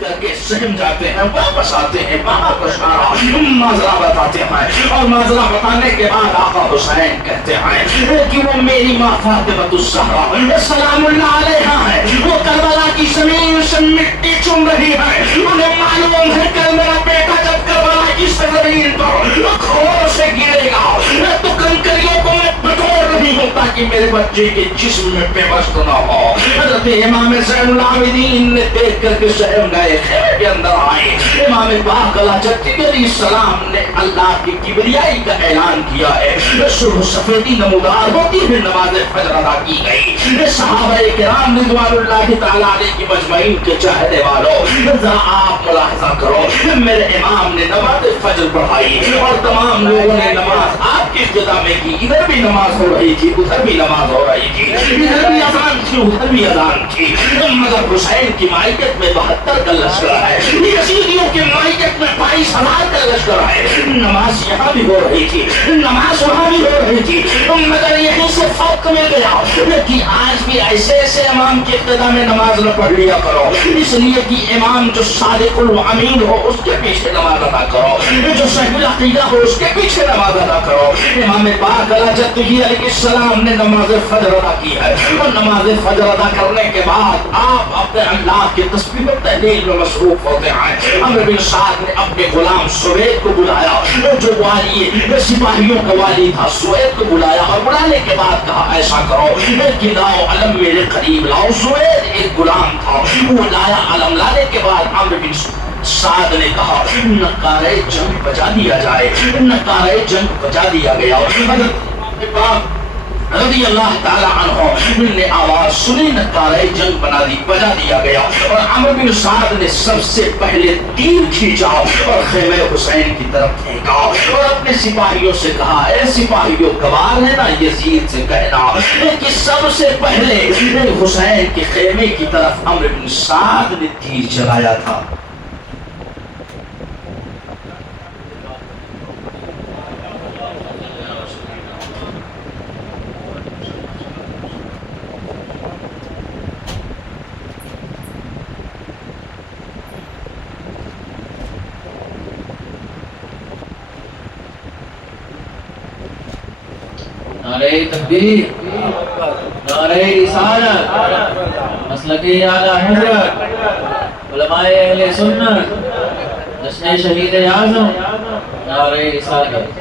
کر کے سہم جاتے ہیں، واپس آتے ہیں، وہاں پر معذرہ بتاتے ہیں، اور معذرہ بتانے کے بعد آقا حسین کہتے ہیں کہ وہ میری ماں فاطمہ الزہرا سلام اللہ علیہا ہے، وہ کربلا کی زمین سے مٹی چن رہی ہے، انہیں معلوم ہے کہ میرا بیٹا جب کربلا کی زمین پر کھور سے گرے گا تو کنکریوں کو میں بٹور رہی ہوں تاکہ میرے بچے کے جسم میں پیوست نہ ہو۔ حضرت امام زین العابدین نے دیکھ کر کے سہم گئے، خیمے کے اندر آئے، امام پاک علیہ السلام نے اللہ کی کبریائی کا اعلان کیا ہے، صبح سفیدی نمودار ہوتی ہے، نماز فجر ادا کی گئی، صحابہ کرام رضوان اللہ تعالیٰ علیہ کی مجمعین کے چاہنے والوں ذرا آپ ملاحظہ کرو، میرے امام نے نماز فجر پڑھائی اور تمام لوگوں نے نماز آپ کی ابتدا میں کی، ادھر بھی نماز ہو رہی تھی، ادھر بھی نماز ہو رہی تھی، ادھر بھی اذان تھی، ادھر بھی اذان تھی، مگر حسین کی مائیت میں 72 کا لشکر ہے، یزیدیوں کی مائیت میں 22,000 کا لشکر ہے، نماز یہاں بھی ہو رہی تھی، نماز وہاں بھی ہو رہی تھی، مگر یہیں سے فرق مل گیا کہ آج بھی ایسے ایسے امام کی ابتدا میں نماز نہ پڑھ لیا کرو، اس لیے کہ امام جو صادق الامین ہو اس کے پیچھے نماز ادا کرو، جو صحیح العقیدہ ہو اس کے پیچھے نماز ادا کرو۔ امام پاک علیہ السلام نے نماز فجر ادا کی ہے، اور نماز فجر ادا کرنے کے بعد آپ اپنے اللہ کے تسبیح و تہلیل میں مصروف ہوتے ہیں۔ عمرو بن سعد نے اپنے غلام سوید کو بلایا، جو والی سپاہیوں کا والی تھا، سوید کو بلایا اور بلانے کے بعد کہا ایسا کرو کہ لاؤ علم میرے قریب لاؤ۔ سوید ایک غلام تھا، وہ لایا، علم لانے کے بعد عمرو بن سعد نے کہا نعرہ جنگ بجا دیا جائے، نعرہ جنگ بجا دیا گیا۔ حضرت رضی اللہ تعالی عنہ نے آواز سنی، نعرہ جنگ بجا دیا گیا، اور عمرو بن سعد نے سب سے پہلے تیر کھینچا اور خیمہ حسین کی طرف پھینکا اور اپنے سپاہیوں سے کہا اے سپاہیوں گوار ہے نا یزید سے کہنا کہ سب سے پہلے حسین کے خیمے کی طرف عمرو بن سعد نے تیر چلایا تھا۔ نعرہ تکبیر، نعرہ رسالت، مسلک اعلیٰ حضرت، علماء اہل سنت، جشن شہید اعظم، نعرہ رسالت۔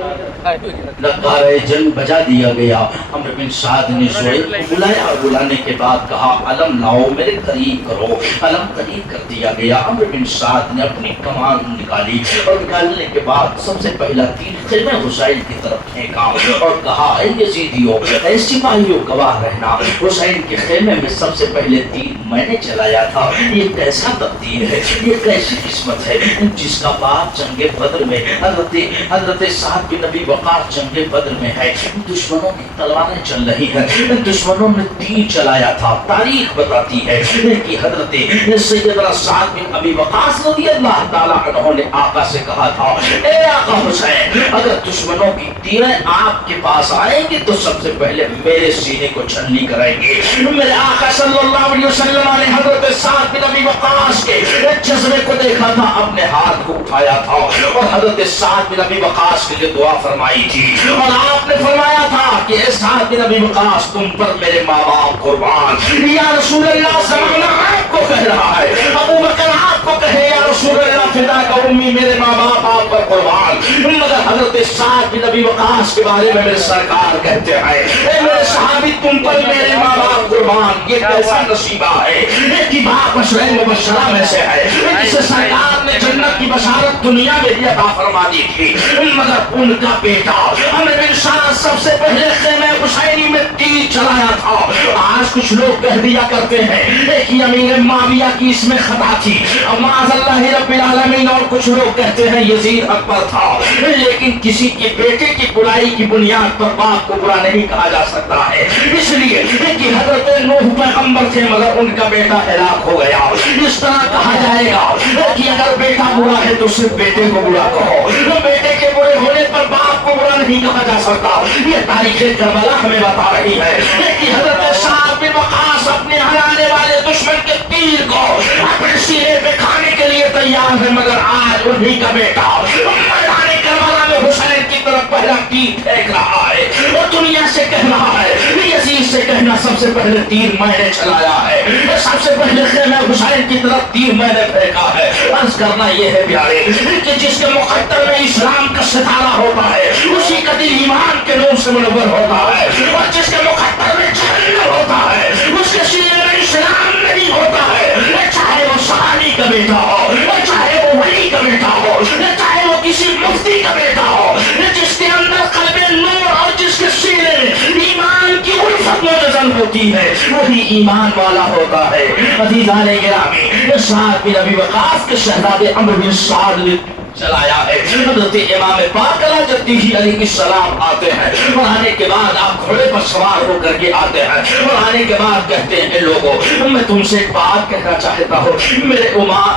نعرہ جنگ بجا دیا گیا۔ عمرو بن سعد نے سوید کو بلایا اور بلانے کے بعد کہا علم لاؤ میرے قریب کرو، علم قریب کر دیا گیا۔ عمرو بن سعد نے اپنی کمان نکالی اور نکالنے کے بعد سب سے پہلا تیر خیمہ حسین کی طرف پھینکا اور کہا اے یزیدیو، اے سپاہیوں گواہ رہنا، حسین کے خیمے میں سب سے پہلے تیر میں نے چلایا تھا۔ یہ کیسا تقدیر ہے، یہ کیسی قسمت ہے جس کا باپ جنگ بدر میں حضرت سعد بن ابی وقاص جنگ بدر میں ہے، دشمنوں کی تلواریں چل رہی ہیں، دشمنوں نے تیر چلایا تھا۔ تاریخ بتاتی ہے کہ حضرت سیدنا سعد بن ابی وقاص رضی اللہ تعالیٰ عنہ نے آقا سے کہا تھا اے آقا حسین، اگر دشمنوں کی تیریں آپ کے پاس آئیں گے تو سب سے پہلے میرے سینے کو چھلنی کریں گے۔ میرے آقا صلی اللہ علیہ وسلم نے حضرت سعد بن ابی وقاص کے جذبے کو دیکھا تھا، اپنے ہاتھ کو اٹھایا تھا اور حضرت سعد بن ابی وقاص کے لیے دعا فرمائی تھی، اور آپ نے فرمایا تھا کہ اے سعد بن ابی وقاص تم پر میرے ماں باپ قربان۔ یا رسول اللہ زمانہ آپ کو کہہ رہا ہے، ابو بکر آپ کو کہے یا رسول اللہ فدا کا امی میرے ماں باپ آپ پر قربان، مگر حضرت سعد بن ابی وقاص کے بارے میں میرے سرکار کہتے ہیں اے میرے صحابی تم پر میرے ماں باپ قربان۔ یہ کیسا نصیبہ ہے، اتباع عشرہ مبشرہ میں سے ہے، جسے سرکار نے جنت کی بشارت دنیا میں بھی عطا فرما دی تھی، مگر ان کا بیٹا عمرو بن سعد سب سے پہلے خیمہ حسینی میں تیر چلایا تھا۔ آج کچھ لوگ کہہ دیا کرتے ہیں کہ امیر معاویہ کی اس میں خطا تھی، معاذ اللہ رب العالمین، اور کچھ لوگ کہتے ہیں یزید اکبر تھا، لیکن کسی کے بیٹے کی برائی کی بنیاد پر باپ کو برا نہیں کہا جا سکتا ہے، اس لیے کہ حضرت نوح پیغمبر تھے مگر ان کا بیٹا ہلاک ہو گیا۔ اس طرح کہا جائے گا کہ اگر بیٹا برا ہے تو صرف بیٹے کو برا کہو، بیٹے کے برے ہونے پر باپ کو برا نہیں کہا جا سکتا۔ یہ تاریخ کربلا ہمیں بتا رہی ہے کہ حضرت سعد بن وقاص اپنے آنے والے دشمن کے تیر کو اپنے سینے پہ کھانے کے لیے تیار ہے مگر آج انہی کا بیٹا میدان کربلا میں حسین کی طرف پہلا تیر پھینک رہا ہے اور دنیا سے کہہ رہا ہے یزید سے کہنا سب سے پہلے تیر میں نے چلایا ہے سب سے پہلے خیمہ حسین کی طرف تیر میں نے پھینکا ہے عرض کرنا یہ ہے پیارے کہ جس کے مقدر میں اسلام کا ستارہ ہوتا ہے اسی کا دل ایمان کے نور سے منور ہوتا ہے اور جس کے مقدر میں جہنم ہوتا ہے اس کے سینے میں اسلام نہیں ہوتا ہے چاہے وہ صحابی کا بیٹا ہو چاہے وہ ولی کا بیٹا ہو چاہے وہ کسی مفتی کا بیٹا ہو جس کے اندر قلب نور اور جس کے سینے میں ایمان کی الفت منظم ہوتی ہے وہی ایمان والا ہوتا ہے عزیزان گرامی سعد بن ابی وقاص کے شہزادے عمرو بن سعد نے چلایا ہے حضرت امام پاک علیہ السلام آتے ہیں اور آنے کے بعد آپ گھوڑے پر سوار ہو کر کے آتے ہیں اور آنے کے بعد کہتے ہیں لوگوں میں تم سے ایک بات کہنا چاہتا ہوں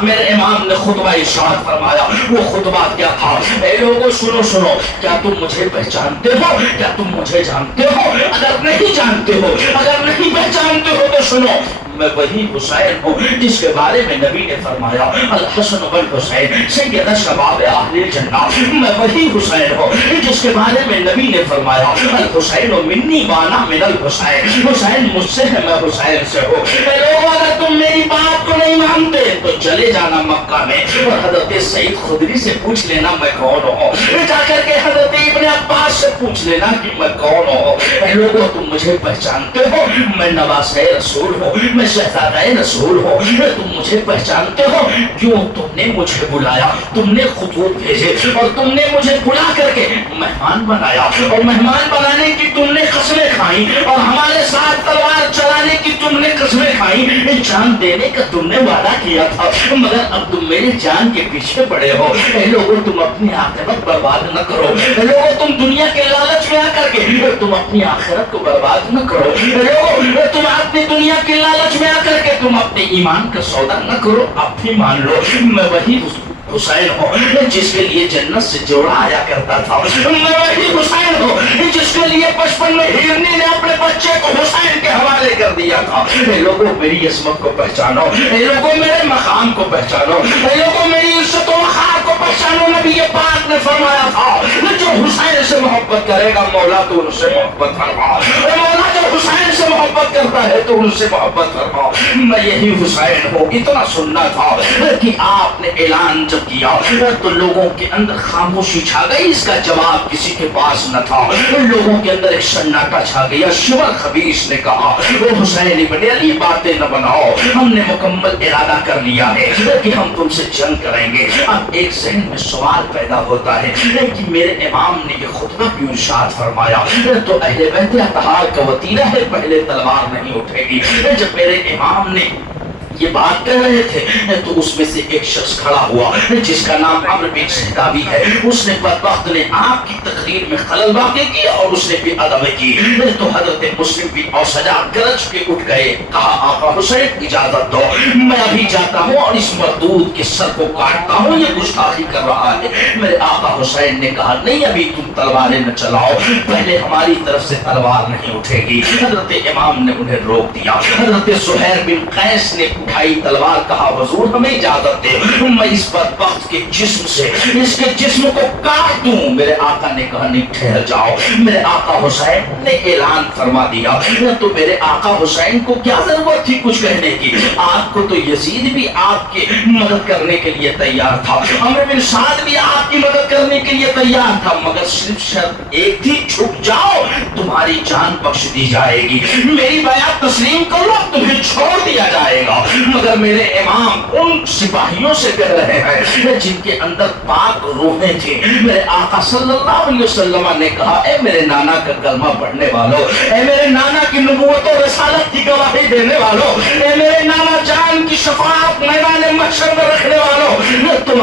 میرے امام نے خطبہ ارشاد فرمایا وہ خطبہ کیا تھا اے لوگوں سنو کیا تم مجھے پہچانتے ہو کیا تم مجھے جانتے ہو اگر نہیں جانتے ہو اگر نہیں پہچانتے ہو تو سنو میں وہی حسین ہوں جس کے بارے میں نبی نے فرمایا الحسن والحسین سید شباب اہل الجنہ میں وہی حسین ہوں جس کے بارے میں نبی نے فرمایا الحسین منی وانا من الحسین حسین مجھ سے ہے میں حسین سے ہوں اے لوگوں اگر تم میری بات کو نہیں مانتے تو چلے جانا مکہ میں اور حضرت سعید خدری سے پوچھ لینا میں کون ہوں جا کر کے حضرت ابن عباس سے پوچھ لینا کہ میں کون ہوں اے لوگوں تم مجھے پہچانتے ہو میں نواسہ رسول ہوں میں شہزادہ رسول ہو تم مجھے پہچانتے ہو کیوں تم نے مجھے بلایا تم نے خطوط بھیجے اور تم نے مجھے بلا کر کے مہمان بنایا اور مہمان بنانے کی تم نے قسمیں کھائیں اور ہمارے ساتھ تلوار چلانے کی تم نے قسمیں کھائیں جان دینے کا تم نے وعدہ کیا تھا مگر اب تم میری جان کے پیچھے پڑے ہو اے لوگوں تم اپنی عاقبت برباد نہ کرو اے لوگوں تم دنیا کے لالچ میں آ کر کے تم اپنی آخرت کو برباد نہ کرو اے لوگوں تم اپنی دنیا کے لالچ میں آ کر کے تم اپنے ایمان کا سودا نہ کرو اب بھی مان لو میں وہی حسین ہوں جس کے لیے جنت سے جوڑا آیا کرتا تھا میں وہی حسین ہوں جس کے لیے بچپن میں ہرنی نے اپنے بچے کو حسین کے حوالے کر دیا تھا اے لوگوں میری عظمت کو پہچانو اے لوگوں میرے مقام کو پہچانو اے لوگوں میری عزت و وقار کو پہچانو نبی پاک نے فرمایا تھا جو حسین سے محبت کرے گا مولا تو ان سے محبت فرما مولا جو حسین سے محبت کرتا ہے تو ان سے محبت فرما میں یہی حسین ہوں اتنا سننا تھا کہ آپ نے اعلان جب کیا تو لوگوں کے اندر خاموشی چھا گئی اس کا جواب کسی کے پاس نہ تھا لوگوں کے اندر ایک سناٹا چھا گیا شمر خبیث نے کہا وہ حسین ابن علی باتیں نہ بناؤ ہم نے مکمل ارادہ کر لیا ہے کہ ہم تم سے جنگ کریں گے اب ایک ذہن میں سوال پیدا ہوتا ہے کہ میرے امام نے یہ خطبہ کیوں ارشاد فرمایا تو اہل بیت اطہار کا وتیرہ ہے پہلے تلوار نہیں اٹھے گی جب میرے امام نے یہ بات کہہ رہے تھے تو اس میں سے ایک شخص کھڑا ہوا جس کا نام عمرو بن شہدابی ہے اس نے بدبخت نے آپ کی تقریر میں خلل واقع کیا اور اس نے بھی ادب کی تو حضرت مسلم بن اوسجا گرج کے اٹھ گئے کہا آقا حسین اجازت دو میں ابھی جاتا ہوں اور اس مردود کے سر کو کاٹتا ہوں یہ گستاخی کر رہا ہے میرے آقا حسین نے کہا نہیں ابھی تم تلواریں نہ چلاؤ پہلے ہماری طرف سے تلوار نہیں اٹھے گی حضرت امام نے انہیں روک دیا حضرت زہیر بن قیس نے اٹھائی تلوار کہا حضور ہمیں اجازت دے میں اس بدبخت کے جسم سے اس کے جسم کو کاٹ دوں میرے آقا نے کہا نہیں ٹھہر جاؤ میرے آقا حسین نے اعلان فرما دیا تو میرے آقا حسین کو کیا ضرورت تھی کچھ کہنے کی آپ کو تو یزید بھی آپ کی مدد کرنے کے لیے تیار تھا عمرو بن سعد بھی آپ کی مدد کرنے کے لیے تیار تھا مگر صرف شرط ایک تھی چھپ جاؤ تمہاری جان بخش دی جائے گی میری بیعت تسلیم کرو تمہیں چھوڑ دیا جائے گا مگر میرے امام ان سپاہیوں سے کہہ رہے ہیں جن کے اندر پاک روحیں تھیں میرے آقا صلی اللہ علیہ وسلم نے کہا اے میرے نانا کا کلمہ پڑھنے والوں اے میرے نانا کی نبوت و رسالت کی گواہی دینے والوں اے میرے نانا جان کی شفاعت میدان محشر میں رکھنے والوں تم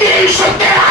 313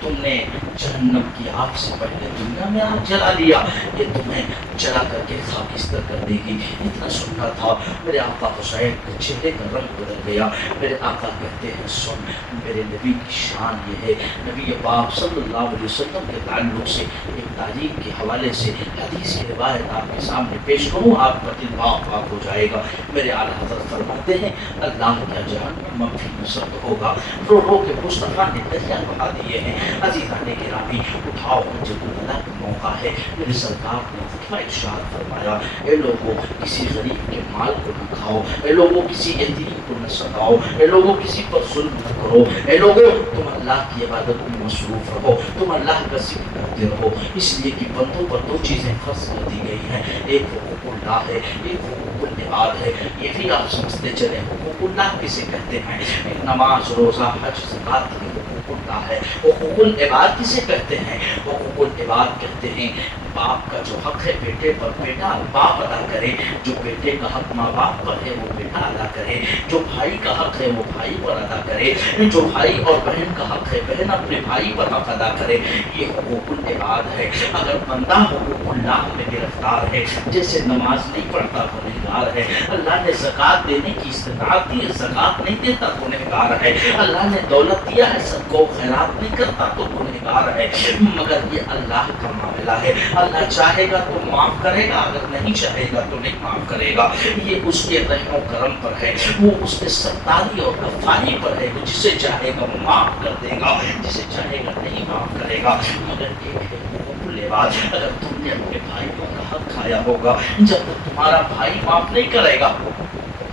تم نے جہنم کی آگ سے پہلے دنیا میں آگ جلا لیا، یہ تمہیں جلا کر کے خاکستر کر دے گی۔ اتنا سننا تھا، میرے آقا حسین کے چہرے کا رنگ بدل گیا۔ میرے آقا کہتے ہیں سن، میرے نبی کی شان یہ ہے۔ نبی پاک صلی اللہ علیہ وسلم کے تعلق سے ایک تاریخ کے حوالے سے حدیث کی روایت آپ کے سامنے پیش کروں، آپ کا دل پاک ہو جائے گا۔ میرے اعلیٰ حضرت فرماتے ہیں اللہ کا جہنم بھی نصب ہوگا، رو رو کے مصطفیٰ نے دریا بڑھا دیے ہیں۔ عزیزان گرامی، اٹھاؤ جب اللہ کا موقع ہے۔ میرے سرکار نے خطبہ ارشاد فرمایا، اے لوگوں کسی غریب کے مال کو نہ کھاؤ، اے لوگوں کسی یتیم کو نہ ستاؤ، اے لوگوں کسی پر ظلم نہ کرو، اے لوگوں تم اللہ کی عبادت میں مصروف رہو، تم اللہ کا ذکر کرتے رہو، اس لیے کہ بندوں پر دو چیزیں فرض کر دی گئی ہیں، ایک حقوق اللہ ہے، ایک حقوق العباد ہے۔ یہ بھی آپ سمجھتے چلیں حقوق اللہ کسے کہتے ہیں؟ نماز، روزہ، حج، زکوٰۃ کے حقوق اللہ ہے۔ حقوق العباد کسے کہتے ہیں؟ حقوق العباد کہتے ہیں باپ کا جو حق ہے بیٹے پر بیٹا باپ ادا کرے، جو بیٹے کا حق ماں باپ پر ہے وہ بیٹا ادا کرے، جو بھائی کا حق ہے وہ بھائی پر ادا کرے، جو بھائی اور بہن کا حق ہے بہن اپنے بھائی پر حق ادا کرے۔ یہ حقوق العباد ہے۔ اگر بندہ حقوق اللہ میں گرفتار ہے، جیسے نماز نہیں پڑھتا گنہگار ہے، اللہ نے زکوٰۃ دینے کی استطاعت دی ہے، زکوٰۃ نہیں دیتا گنہگار ہے، اللہ نے دولت دیا ہے صدقہ و خیرات نہیں کرتا تو گنہگار ہے۔ مگر یہ اللہ کا معاملہ ہے، اللہ چاہے گا تو معاف کرے گا، اگر نہیں چاہے گا تو نہیں معاف کرے گا۔ یہ اس کے رحم و کرم پر ہے، وہ اس کے ستاری اور غفاری پر ہے، وہ جسے چاہے گا وہ معاف کر دے گا، جسے چاہے گا نہیں معاف کرے گا۔ مگر ایک ہے حقوق العباد، اگر تم نے اپنے بھائی کا حق کھایا ہوگا، جب تک تمہارا بھائی معاف نہیں کرے گا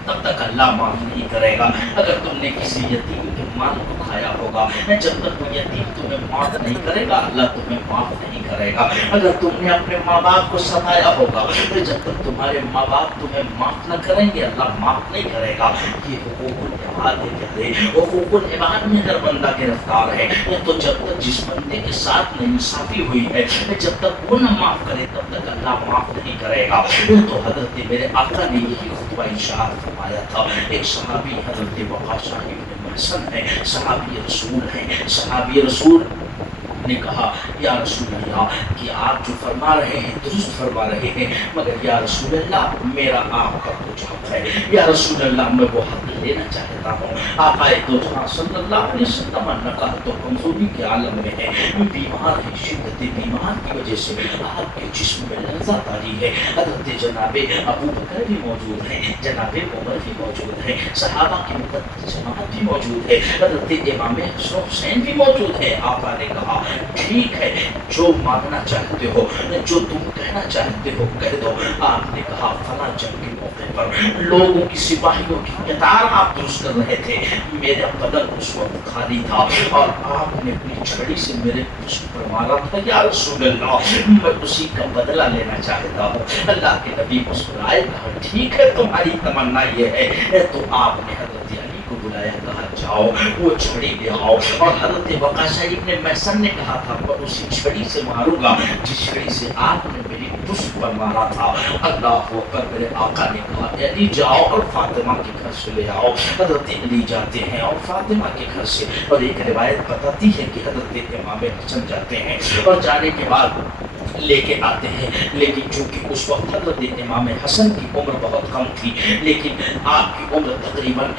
تب تک اللہ معاف نہیں کرے گا۔ اگر تم نے کسی یتیم کے مال کو کھایا ہوگا، جب تک وہ یتیم تمہیں معاف نہیں کرے گا اللہ تمہیں معاف نہیں کرے گا۔ اگر تم نے اپنے ماں باپ کو ستایا ہوگا، جب تک تمہارے ماں باپ تمہیں معاف نہ کریں گے اللہ معاف نہیں کرے گا۔ یہ حقوق العباد ہے۔ حقوق العباد میں اگر بندہ گرفتار ہے تو جب تک جس بندے کے ساتھ ناانصافی ہوئی ہے، جب تک وہ نہ معاف کرے تب تک اللہ معاف نہیں کرے گا۔ تو حضرت میرے آقا نے یہی خطبہ ارشاد فرمایا تھا۔ ایک صحابی حضرت وقاص ابن محصن ہے، صحابی رسول ہیں، صحابی رسول نے کہا یا رسول اللہ کہ آپ جو فرما رہے ہیں درست فرما رہے ہیں، مگر یا رسول اللہ میرا آپ پر کچھ حق ہے، یا رسول اللہ میں وہ حق لینا چاہتا ہوں۔ آقا دو جہاں صلی اللہ علیہ وسلم نے کہا تو کمزوری کے عالم میں ہے، بیمار ہے، شدت بیمار کی وجہ سے آپ کے جسم میں لرزہ طاری ہے۔ حضرت جناب ابو بکر بھی موجود ہیں، جناب عمر بھی موجود ہیں، صحابہ کی مقدس جماعت بھی موجود ہے، حضرت امام حسن حسین بھی موجود ہے۔ آقا نے کہا ٹھیک ہے، جو مانگنا چاہتے ہو، جو تم کہنا چاہتے ہو کہہ دو۔ آپ نے کہا فلاں جنگ کے موقع پر لوگوں کی سپاہیوں کی قطار آپ درست کر رہے تھے، میرا بدن اس وقت خالی تھا اور آپ نے اپنی چھڑی سے میرے جسم پر مارا تھا، یا رسول اللہ میں اسی کا بدلہ لینا چاہتا ہوں۔ اللہ کے نبی مسکرائے، کہا ٹھیک ہے تمہاری تمنا یہ ہے۔ تو آپ نے حضرت علی کو بلایا، کہا جاؤ وہ چھڑی لے آؤ، اور حضرت وقاص ابن محصن نے کہا تھا میں اسی چھڑی سے ماروں گا جس چھڑی سے آپ نے میری پشت پر مارا تھا۔ اللہ اکبر۔ میرے آقا نے کہا علی جاؤ اور فاطمہ کے گھر سے لے آؤ۔ حضرت علی جاتے ہیں اور فاطمہ کے گھر سے، اور ایک روایت بتاتی ہے کہ حضرت امام حسن جاتے ہیں اور جانے کے بعد لے کے آتے ہیں، لیکن چونکہ اس وقت حضرت امام حسن کی عمر بہت کم تھی، لیکن آپ کی عمر تقریباً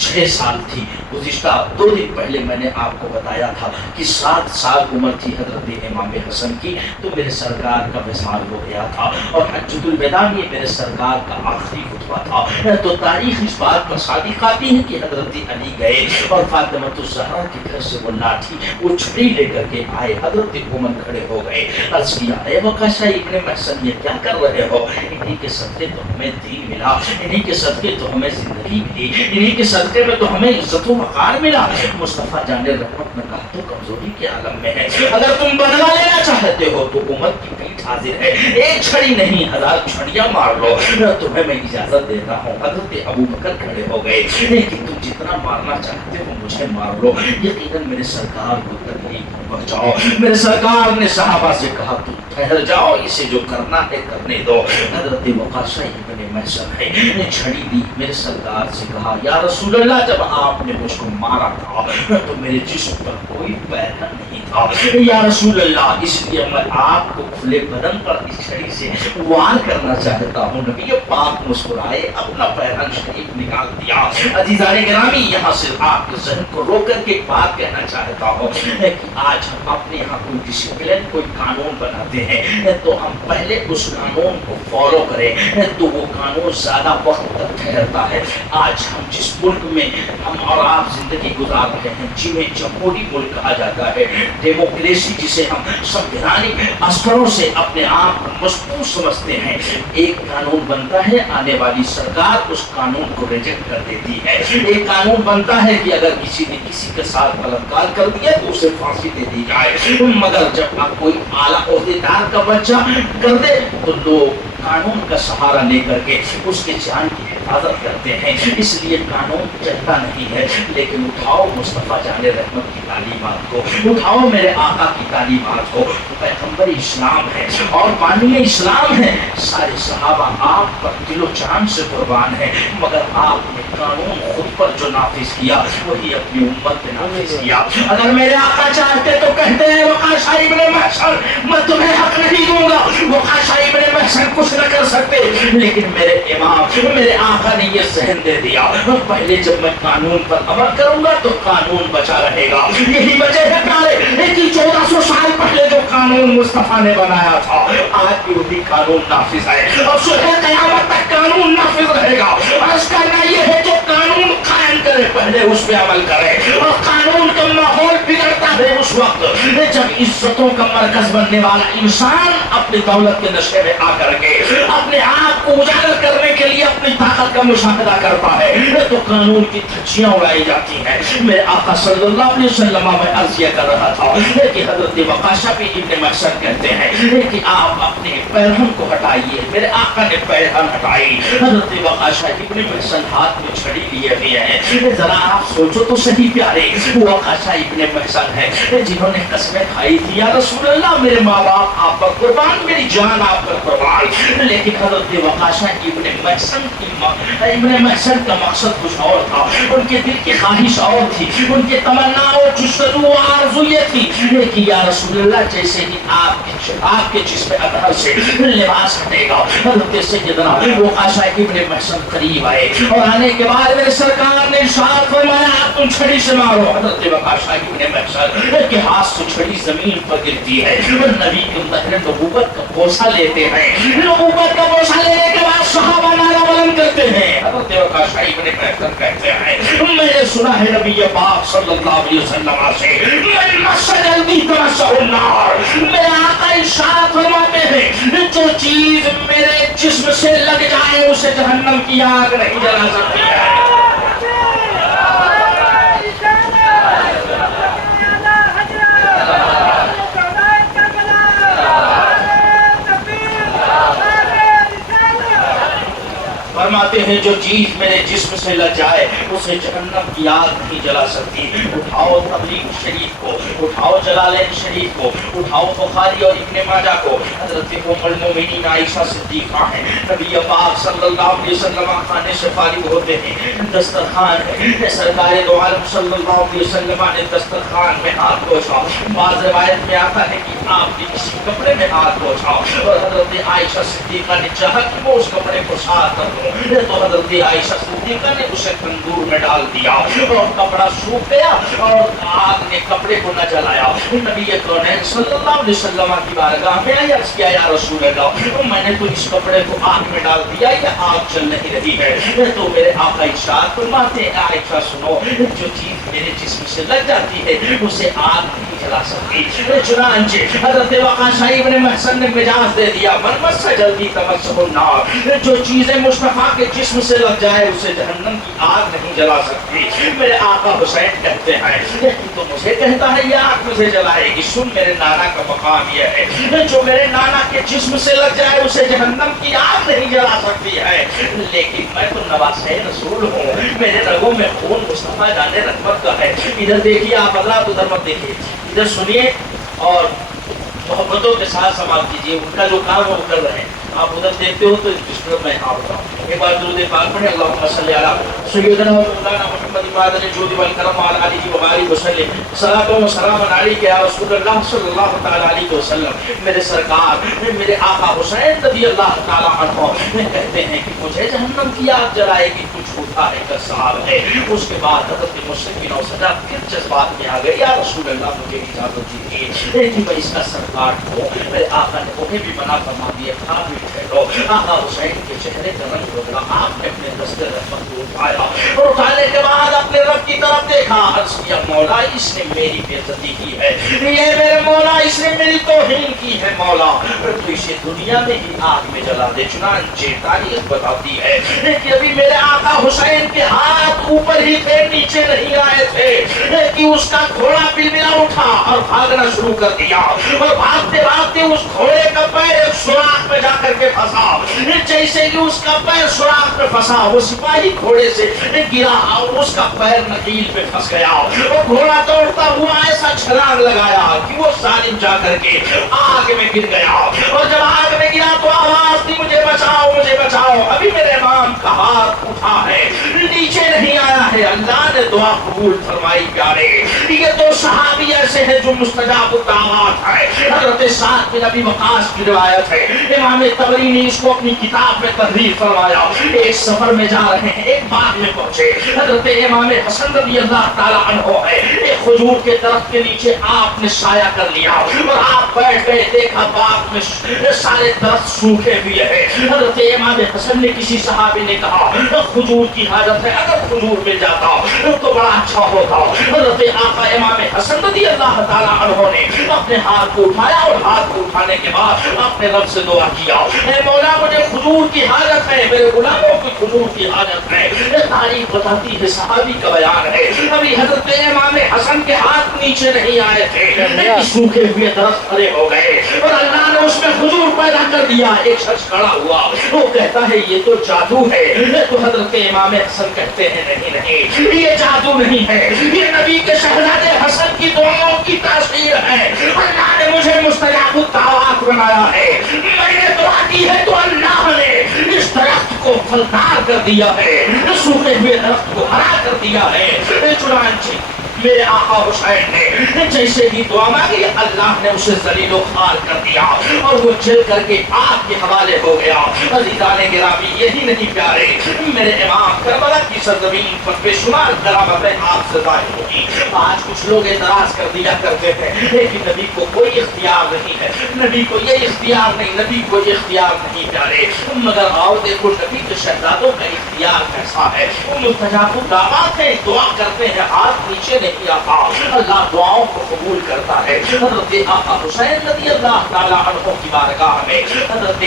6 سال تھی۔ گزشتہ 2 دن پہلے میں نے آپ کو بتایا تھا کہ 7 سال عمر تھی حضرت امام حسن کی، تو میرے سرکار کا وصال ہو گیا تھا اور حجۃ الوداع یہ میرے سرکار کا آخری خطبہ تھا۔ تو تاریخ اس بات پر صادق آتی ہے کہ حضرت علی گئے اور فاطمہ الزہرا کے گھر سے وہ لاٹھی وہ چھڑی لے کر کے آئے۔ حضرت عمر کھڑے ہو گئے، عرض کیا اے وقاص ابن محصن یہ کیا کر رہے ہو؟ انہی کے صدقے تو ہمیں دین ملا، انہی کے صدقے تو ہمیں زندگی ملی، انہی کے صدقے میں تو ہمیں عزت و وقار ملا۔ مصطفیٰ جان رحمت نے کہا تو کمزوری کے عالم میں ہے، اگر تم بدلہ لینا چاہتے ہو تو عمر کی پیٹھ حاضر ہے، ایک چھڑی نہیں 1000 چھڑیاں مار لو، تمہیں میں اجازت دیتا ہوں۔ حضرت ابو بکر کھڑے ہو گئے، لیکن تم جتنا مارنا چاہتے ہو مجھے مار لو، یقیناً میرے سرکار کو تکلیف پہنچاؤ۔ میرے سرکار نے صحابہ سے کہا تم ٹھہر جاؤ، اسے جو کرنا ہے کرنے دو۔ حضرت وقاص ابن محصن ہے، نے چھڑی دی، میرے سرکار سے کہا یا رسول اللہ جب آپ نے مجھ کو مارا تھا تو میرے جسم پر کوئی پیرا نہیں تھا یا رسول اللہ، اس لیے میں آپ کو کھلے بدن پر اس چھڑی سے وار کرنا چاہتا ہوں۔ نبی پاک مسکرائے، اپنا پیرہن شریف نکال دیا۔ عزیزان گرامی، یہاں سے آپ کے ذہن کو روک کر کے ایک بات کہنا چاہتا ہوں کہ آج ہم اپنے یہاں کوئی ڈسپلن، کوئی قانون بناتے ہیں تو ہم پہلے اس قانون کو فالو کریں تو وہ قانون زیادہ وقت تک ٹھہرتا ہے۔ آج ہم جس ملک میں ہم اور آپ زندگی گزار رہے ہیں، جنہیں جمہوری ملک کہا جاتا ہے، ڈیموکریسی جسے ہم سنویدھانی اثروں سے اپنے آپ کو مضبوط سمجھتے ہیں، ایک قانون بنتا ہے، آنے والی سرکار اس قانون کو ریجیکٹ کر دیتی ہے۔ ایک قانون بنتا ہے کہ اگر کسی نے کسی کے ساتھ بلاکار کر دیا تو اسے پھانسی دے دی جائے، مگر جب آپ کوئی اعلیٰ عہدیدار کا بچہ کر دے تو لوگ قانون کا سہارا لے کر کے اس کے جان کی حفاظت کرتے ہیں۔ اس لیے قانون چلتا نہیں ہے، لیکن اٹھاؤ مصطفیٰ جان رحمت کی تعلیمات کو، اٹھاؤ میرے آقا کی تعلیمات کو۔ پیغمبر اسلام ہے اور بانی اسلام ہے، سارے صحابہ آپ پر دل و جان سے قربان ہیں، مگر آپ نے قانون خود پر جو نافذ کیا وہی اپنی امت پہ نافذ کیا۔ اگر میرے آقا چاہتے تو کہتے ہیں وقاشا ابن محصن میں تمہیں حق نہیں دوں گا، وقاشا ابن محصن کچھ نہ کر سکتے، لیکن میرے امام میرے آقا نے یہ ذہن دے دیا پہلے جب میں قانون پر عمل کروں گا تو قانون بچا رہے گا۔ یہی وجہ ہے پیارے کہ 1400 سال پہلے جو قانون مصطفیٰ نے بنایا تھا آج بھی وہی قانون نافذ ہے اور صبح قیامت تک قانون نافذ رہے گا۔ عرض کرنا یہ ہے جو قانون قائم کرے پہلے اس پہ عمل کرے، اور قانون کا ماحول بگڑتا ہے اس وقت جب عزتوں کا مرکز بننے والا انسان اپنی دولت کے نشے میں آ کر کے اپنے آپ کو اجاگر کرنے کے لیے اپنی طاقت کا مشاہدہ کرتا ہے تو قانون کی دھجیاں اڑائی جاتی ہیں۔ میرے آقا صلی اللہ علیہ وسلم میں عرض یہ کر رہا تھا کہ حضرت وقاشا بھی ابن محصن کہتے ہیں کہ آپ اپنے پیرہن کو ہٹائیے۔ میرے آقا نے پیرہن ہٹائی، حضرت وقاشا ابن محصن ہاتھ میں چھڑی لیے ہوئے ہیں۔ ذرا آپ سوچو تو صحیح پیارے، وقاشا ابن محصن ہے جنہوں نے قسمیں کھائی تھی یا رسول اللہ میرے ماں باپ آپ پر قربان، میری جان آپ پر قربان، لیکن حضرت وقاشا ابن محصن کا مقصد کچھ اور تھا، ان کے دل کی خواہش اور تھی، ان کی تمنا اور جستجو و آرزو یہ تھی کہ یا رسول اللہ جیسے ہی آپ کے جسم اطہر سے لباس ہٹے گا، حضرت سیدنا وقاشا ابن محصن قریب آئے اور آنے کے بعد میرے سرکار نے ارشاد فرمایا آپ تم چھڑی سے مارو۔ حضرت وقاشا ابن محصن کے ہاتھ سے چھڑی زمین پر گرتی ہے، نبی کے مظہر نبوت کا بوسہ لیتے ہیں، نبوت کا بوسہ لینے کے بعد صحابہ نعرہ بلند کرتے ہیں۔ حضرت وقاشا ابن محصن کہتے ہیں میں نے سنا ہے نبی پاک صلی اللہ علیہ وسلم سے من مس جلدی تمسہ النار، میرے آقا ارشاد فرماتے ہیں جو چیز میرے جسم سے لگ جائے اسے جہنم کی آگ نہیں جلا سکتی ہے۔ فرماتے ہیں جو چیز میرے جسم سے لگ جائے اسے جہنم کی آگ نہیں جلا سکتی۔ اٹھاؤ تبلیغ شریف کو، اٹھاؤ جلالین شریف کو، اٹھاؤ بخاری اور ابن ماجہ کو۔ حضرت ام المومنین عائشہ صدیقہ ہیں، نبی پاک صلی اللہ علیہ وسلم کھانے سے فارغ ہوتے ہیں، دسترخوان ہے، سرکار دو عالم صلی اللہ علیہ وسلم نے دسترخوان میں ہاتھ پہنچا۔ بعض روایت میں آتا ہے کہ آپ نے کسی کپڑے میں ہاتھ پہنچا اور حضرت عائشہ صدیقہ نے چاہا کہ وہ اس کپڑے کو صاف کر دوں تو حضرت عائشہ صدیقہ نے اسے تندور میں ڈال دیا اور کپڑا سوکھ گیا اور آگ نے کپڑے کو نہ جلایا۔ نبی کونین صلی اللہ علیہ وسلم کی بارگاہ میں آیا، عرض کیا یا رسول اللہ میں نے تو اس کپڑے کو آگ میں ڈال دیا، یہ آگ چل نہیں رہی ہے۔ تو میرے آقا ارشاد فرماتے ہیں عائشہ سنو جو چیز میرے جسم سے لگ جاتی ہے اسے آگ نہیں جلا سکتی۔ چنانچہ حضرت وقاشا ابن محصن نے مجاز دے دیا من مس جلدی تمسہ النار، جو چیزیں مصطفیٰ کے جسم سے لگ جائے اسے جہنم کی آگ نہیں جلا سکتی۔ میرے آقا حسین کہتے ہیں تو مجھے کہتا ہے یہ آگ مجھے جلائے گی، سن میرے نانا کا مقام یہ ہے جو میرے نانا کے جسم سے لگ جائے اسے جہنم کی آگ نہیں جلا سکتی ہے، لیکن میں تو نواسہ رسول ہوں، میرے رگوں میں خون مصطفیٰ جان رحمت کا ہے۔ ادھر دیکھیے آپ حضرات، ادھر مت دیکھیے، ادھر سنیے اور محبتوں کے ساتھ سماعت کیجیے، ان کا جو کام وہ کر رہے ہیں۔ آپ ادھر دیکھتے ہو تو ڈسٹرب میں آپ بتاؤں ایک بار درود پاک پڑھیں، اللہم صلی علی سیدنا و مولانا محمد مادن الجود والکرم وعلی آلہ وآلہ وسلم، صلاۃ و سلام علیک یا رسول اللہ صلی اللہ تعالی علیہ وسلم۔ میرے سرکار، میرے آقا حسین رضی اللہ تعالی عنہ کہتے ہیں کہ مجھے جہنم کی آگ جلائے گی، کچھ جھوٹا ہے کذاب ہے۔ اس کے بعد حضرت مسلم بن اوسجہ پھر جذبات میں آ گئے، یا رسول اللہ مجھے اجازت دیجیے کہ میں اس کا سر کاٹ دوں۔ میرے آقا نے انہیں بھی منع فرما دیا، کہا بھی ٹھہرو۔ آقا حسین کے چہرے کا رنگ بدلا، آپ نے اپنے دستے رحمت کو اٹھایا اور اٹھانے کے بعد اپنے رب کی طرف دیکھا، عرض کیا مولا اس نے میری بے عزتی کی ہے، یہ میرے مولا اس نے میری توہین کی ہے، مولا تو اسے دنیا میں ہی آگ میں جلا دے۔ چنانچہ تاریخ بتاتی ہے کہ ابھی میرے آقا حسین کے ہاتھ اوپر ہی تھے، نیچے نہیں آئے تھے کہ اس کا گھوڑا بلبلا اٹھا اور بھاگنا شروع کر دیا، اور بھاگتے بھاگتے اس گھوڑے کا پیر ایک سوراخ میں جا کر کے پھنسا۔ جیسے کہ اس کا پیر سوراخ میں پھنسا، وہ سپاہی گھوڑے سے گرا اور اس کا پیر نکیل پہ پھنس گیا، اور گھوڑا دوڑتا ہوا ایسا چھلانگ لگایا کہ وہ ظالم جا کر کے آگ میں گر گیا، اور جب آگ میں گرا تو آواز دی مجھے بچاؤ مجھے بچاؤ، ابھی میرے امام کا ہاتھ اٹھا ہے، نیچے نہیں آیا ہے۔ اللہ نے دعا قبول فرمائی پیارے۔ یہ دو صحابی ایسے ہیں جو مستجاب الدعوات ہیں۔ حضرت سعد بن ابی وقاص کی روایت ہے، امام طبری نے اس کو اپنی کتاب میں تحریر فرمایا۔ ایک سفر میں جا رہے ہیں، ایک باغ میں پہنچے، حضرت امام حسن رضی اللہ تعالی عنہ ہے، ایک کھجور کے درخت کے نیچے آپ نے سایہ کر لیا اور آپ بیٹھ گئے، دیکھا باغ میں سارے درخت سوکھے ہوئے ہیں۔ حضرت امام حسن نے کسی صحابی نے کہا کھجور کی حاجت ہے، اگر کھجور مل جاتا تو بڑا اچھا ہوتا۔ حضرت آقا امام حسن رضی اللہ تعالی عنہ نے اپنے ہاتھ کو اٹھایا اور ہاتھ کو اٹھانے کے بعد اپنے رب سے دعا کیا، اے مولا مجھے کھجور کی حاجت ہے، میرے غلاموں کی کھجور کی حاجت ہے۔ تاریخ بتاتی ہے، صحابی کا بیان ہے، ابھی حضرت امام حسن کے ہاتھ نیچے نہیں آئے تھے، سوکھے ہوئے درخت کھڑے ہو گئے اور اللہ نے اس میں کھجور پیدا کر دیا۔ ایک شخص کھڑا ہوا، وہ کہتا ہے یہ تو جادو ہے، تو حضرت امام حسن کہتے ہیں نہیں نہیں، یہ جادو نہیں ہے، یہ نبی کے شہزادے حسن کی دعاؤں کی تاثیر ہے۔ اللہ نے مجھے مستجاب الدعوات بنایا ہے، میں نے دعا کی ہے تو اللہ نے اس درخت کو پھلدار کر دیا ہے، سوکھے ہوئے درخت کو ہرا کر دیا ہے۔ چنانچہ میرے آقا حسین نے جیسے ہی دعا مانگی، اللہ نے اسے ذلیل و خوار کر دیا اور وہ جل کر کے آگ کے حوالے ہو گیا۔ عزیزان گرامی، یہی نہیں پیارے، میرے امام کربلا کی سرزمین پر بے شمار کرامتیں آگ سے ظاہر ہوگی۔ آج کچھ لوگ اعتراض کر دیا کرتے ہیں لیکن نبی کو کوئی اختیار نہیں ہے، نبی کو یہ اختیار نہیں، نبی کو یہ اختیار نہیں پیارے، مگر آؤ دیکھو نبی کے شہزادوں کا اختیار کیسا ہے۔ وہ مستجاب الدعوات ہیں، دعا کرتے ہیں، ہاتھ نیچے نہیں آتا، اللہ دعاؤں کو قبول کرتا ہے۔ حضرت آقا حسین رضی اللہ تعالی عنہ کی بارگاہ میں حضرت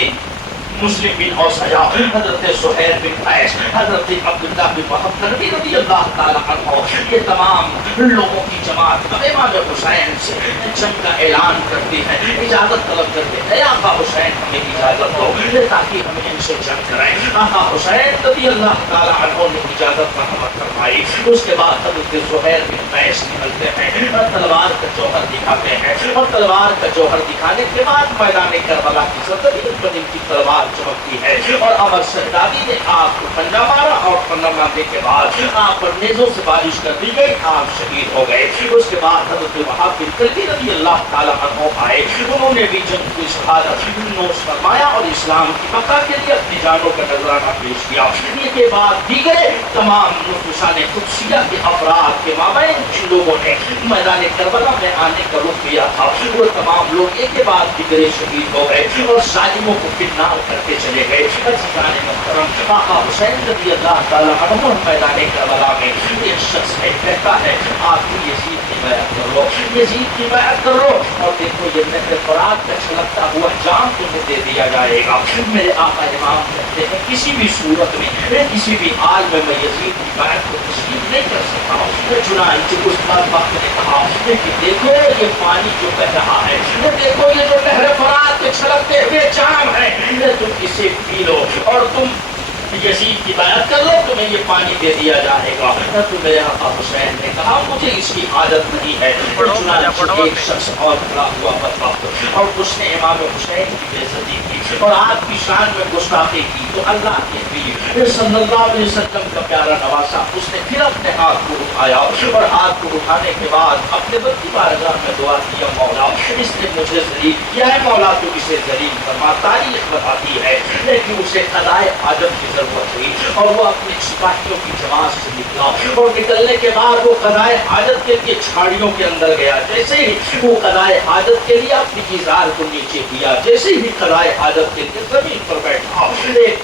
مسلم بن اوسجہ، حضرت سہیل بن قیس، حضرت عبداللہ بن وہب کربی رضی اللہ تعالی عنہ، یہ تمام لوگوں کی جماعت امام حسین سے جنگ کا اعلان کرتی ہے، اجازت طلب کرتے ہیں، آقا حسین ہمیں اجازت دو تاکہ ہم ان سے جنگ کریں۔ آقا حسین رضی اللہ تعالی عنہ نے اجازت مرحمت فرمائی۔ اس کے بعد حضرت سہیل بن قیس نکلتے ہیں اور تلوار کا جوہر دکھاتے ہیں، اور تلوار کا جوہر دکھانے کے بعد میدان کربلا کی سرزمین پر ان کی تلوار چمکتی ہے، اور عمر شہزادی نے آپ کو پنجہ مارا اور پنجہ مارنے کے بعد آپ پر نیزوں سے بارش کر دی گئی، آپ شہید ہو گئے۔ اس کے بعد حضرت وہاب بن کلبی رضی اللہ تعالی عنہ آئے، انہوں نے بھی جنگ کی شہادت نوش فرمایا اور اسلام کی بقا کے لیے اپنی جانوں کا نذرانہ پیش کیا۔ اس کے بعد دیگر تمام نفسان قدسیہ کے افراد کے مابین جن لوگوں نے میدان کربلا میں آنے کا رخ کیا تھا، وہ تمام لوگ ایک کے بعد دیگر شہید ہو گئے اور ظالموں کو فنار کرتے چلے گئے۔ عزیزان محترم، آقا حسین رضی اللہ تعالی عنہ میدان کربلا میں ایک شخص ہے، کہتا ہے آپ بھی یزید کی بیعت کر لو، یزید کی بیعت کر لو، اور دیکھو یہ نہر فرات کا چھلکتا ہوا جام تمہیں دے دیا جائے گا۔ میرے آقا امام کہتے ہیں کسی بھی صورت میں، کسی بھی حال میں میں یزید کی بیعت کو تسلیم نہیں کر سکتا ہوں۔ چنانچہ اس وقت نے کہا کہ دیکھو یہ پانی جو بہ رہا ہے، دیکھو یہ جو نہر فرات کے چھلکتے ہوئے جام ہے، تم اسے پی لو اور تم یزید کی بیعت کر لو، تمہیں یہ پانی دے دیا جائے گا۔ تو میرے آقا حسین نے کہا مجھے اس کی عادت نہیں ہے۔ چنانچہ ایک شخص اور کھڑا ہوا بدبخت اور اس نے امام حسین کی بے عزتی کی اور آپ کی شان میں گستاخی کی، تو اللہ کے نبی صلی اللہ علیہ وسلم کا پیارا نواسا اس نے پھر اپنے ہاتھ کو اٹھایا اور ہاتھ کو اٹھانے کے بعد اپنے بد کی بارگاہ میں دعا کیا، مولا اس نے مجھے ذلیل کیا ہے، مولا تو اسے ذلیل فرما۔ تاریخ بتاتی ہے کہ اسے قضائے حاجت کی ضرورت ہوئی اور وہ اپنے سپاہیوں کی جماعت سے نکلا اور نکلنے کے بعد وہ قضائے حاجت کے لیے جھاڑیوں کے اندر گیا۔ جیسے ہی وہ قضائے حاجت کے لیے اپنی کیزار کو نیچے کیا، جیسے ہی قضائے حاجت کے لیے زمین پر بیٹھا، ایک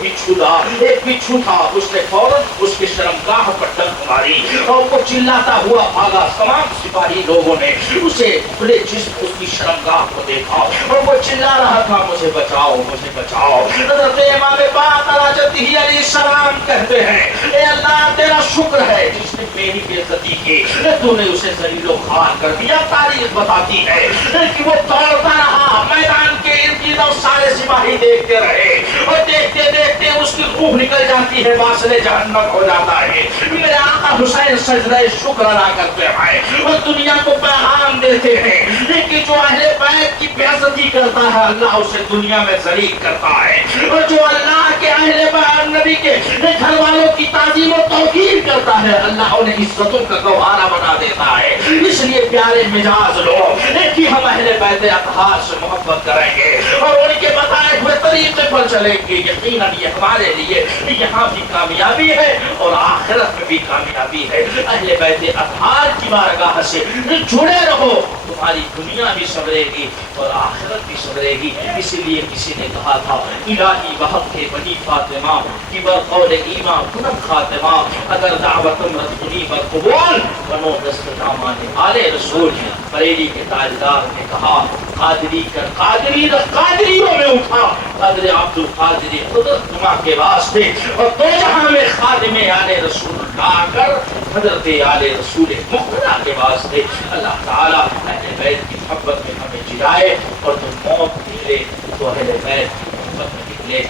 بچھو تھا، اس نے فوراً اس کی شرمگاہ پر ڈنک ماری اور وہ چلاتا ہوا بھاگا۔ تمام سپاہی لوگوں نے اسے کھلے جسم اس کی شرمگاہ کو دیکھا اور وہ چلا رہا تھا، مجھے بچاؤ مجھے بچاؤ۔ حضرت امام پاک علیہ السلام کہتے ہیں اے اللہ تیرا شکر ہے جس نے میری بے عزتی کی، تو نے اسے ذلیل و خوار کر دیا۔ تاریخ بتاتی ہے کہ وہ دوڑتا رہا میدان کے ارد گرد اور سارے سپاہی دیکھتے رہے اور دیکھتے دیکھتے اس کی روح نکل جاتی ہے، واصل جہنم ہو جاتا ہے۔ میرے آقا حسین سجدہ شکر ادا کرتے ہیں اور دنیا کو پیغام دیتے ہیں کہ جو اہل بیت کی بے عزتی کرتا ہے اللہ اسے دنیا میں ذلیل کرتا ہے، اور جو اللہ کے اہل بیت نبی کے گھر والوں کی تعظیم و توقیر کرتا ہے اللہ انہیں عزتوں کا گوہرا بنا دیتا ہے۔ اس لیے پیارے مزاج لوگ کہ ہم اہل بیت اطہار سے محبت کریں گے اور ان کے بتائے ہوئے طریقے پر چلیں گے، یقیناً یہ ہمارے لیے یہاں بھی کامیابی ہے اور آخرت میں بھی کامیابی ہے۔ اہل بیت اطہار کی بارگاہ سے جڑے رہو، تمہاری دنیا بھی سنورے گی اور آخرت بھی سنورے گی۔ اسی لیے کسی نے کہا تھا الہی بحق کے بنی فاطمہ کی برقول ایمان کنم خاتمہ، اگر دعوت امرت کنی برقبول بنو دست دامان آل رسول۔ بریلی کے تاجدار نے کہا قادری کر قادریوں میں اٹھا، قادر عبد القادری قدرت نما کے واسطے اور دو جہاں میں خادم آل رسول اللہ کر حضرت آل رسول مقتدی کے واسطے اللہ تعالیٰ اہل بیت کی محبت میں ہمیں جلائے، اور جو موت نکلے تو اہل بیت کی محبت میں نکلے۔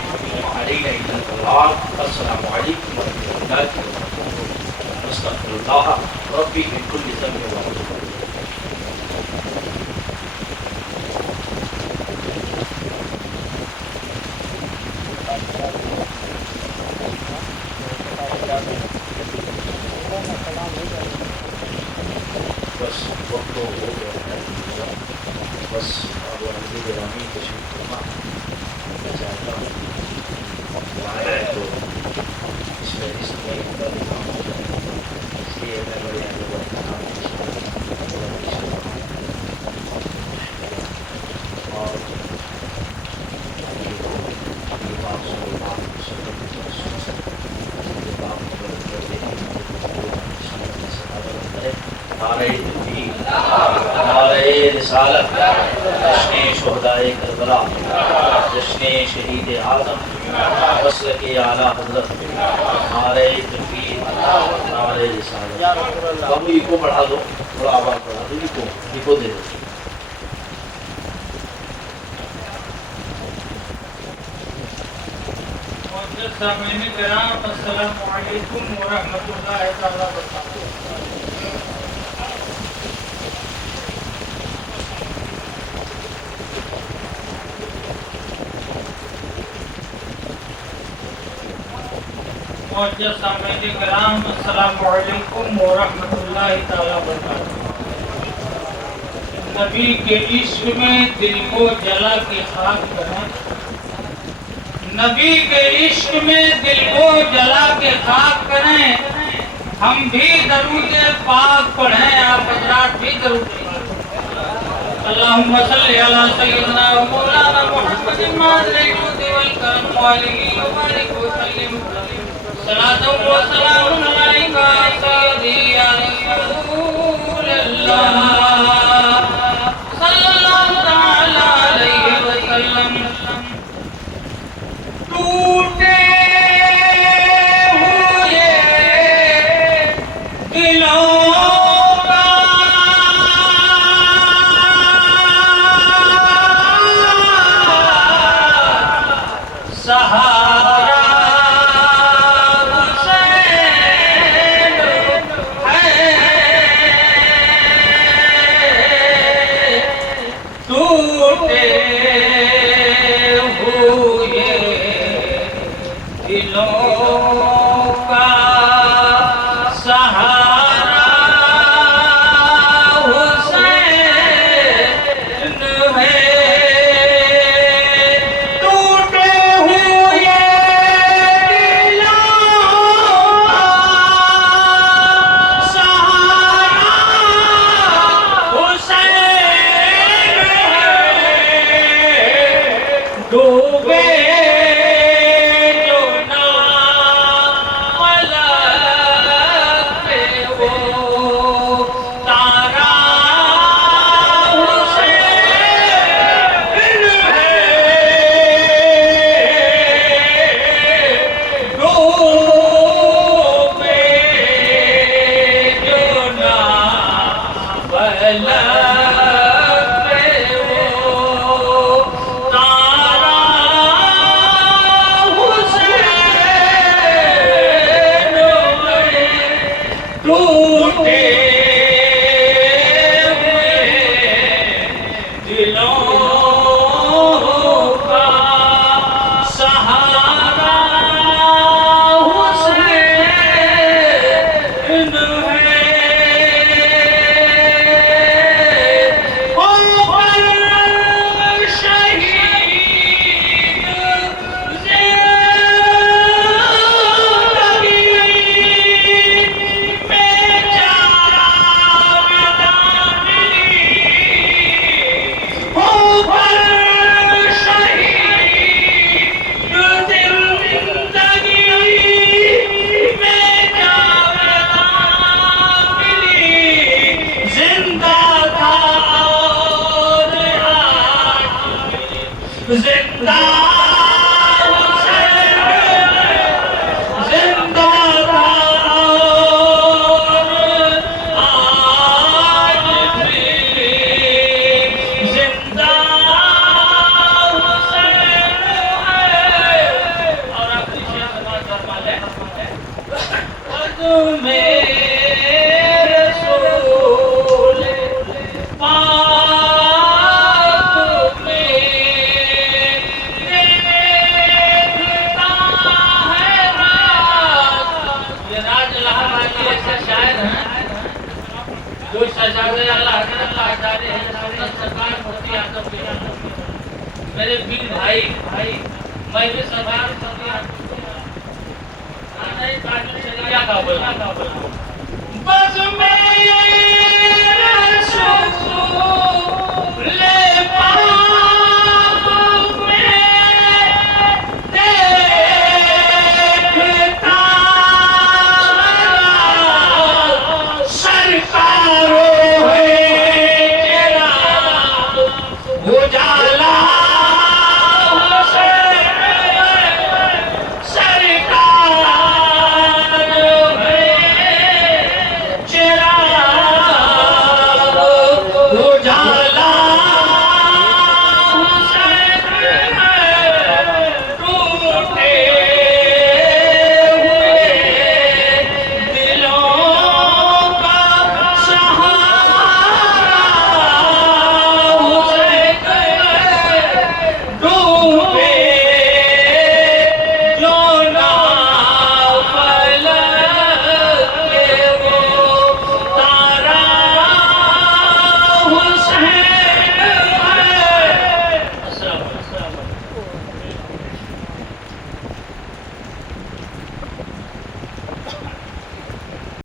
السلام علیکم ورحمۃ اللہ وبرکاتہ۔ استغفر اللہ ربی من کل ذنب واتوب الیہ۔ بس وقت ہو گیا ہے، بس اب عزیز گرامی تشریف فرما میں چاہتا ہوں آئے تو اس میں اس میں کام ہو جائے، اس لیے میں بڑے اور نعرہ رسالت، جشن شہدائے کربلا، جشن شہید اعظم، مسلک اعلیٰ حضرت، نعرہ تکبیر، نعرہ رسالت۔ بابو یہ کو بڑھا دو، تھوڑا آواز بڑھا دو، یہ کو دے دو۔ سامعین کرام السلام علیکم ورحمۃ اللہ تعالی وبرکاتہ۔ معزز سامعین کرام السلام علیکم ورحمۃ اللہ تعالی وبرکاتہ۔ نبی کے عشق میں دل کو جلا کے خاک کریں، نبی کے عشق میں دل کو جلا کے خاک کریں، ہم بھی درود پاک پڑھیں، آپ حضرات بھی درود پاک پڑھیں۔ اللہم صلی علی سیدنا و مولانا محمد ماضل الجود والکرم وآلہ وبارک وسلم، صلاۃ و سلام علیکہ سیدی یا رسول اللہ صلی اللہ تعالی علیہ وسلم۔ ٹوٹے ہوئے دلوں کا سہارا حسین ہے، ہوئے دلوں کا سہارا حسین ہے ٹوٹے ہوئے ڈوبے جو نام فلک پہ وہ تارا حسین ہے ڈوبے جو نام فلک پہ وہ ٹوٹے ہوئے دلوں کا سہارا حسین ہے زندہ زندہ آج بھی زندہ حسین ہے اور اپنی شیخ نماز فرما لیں قدم رسول پاک میں جو شہزادے اللہ حضرت شہزادے ہیں سنت سرکار مفتی اعظم میرے پیر بھائی میں بھی سرکار مفتی آنے قانون شریعہ کا بولا بس میں رسول پاک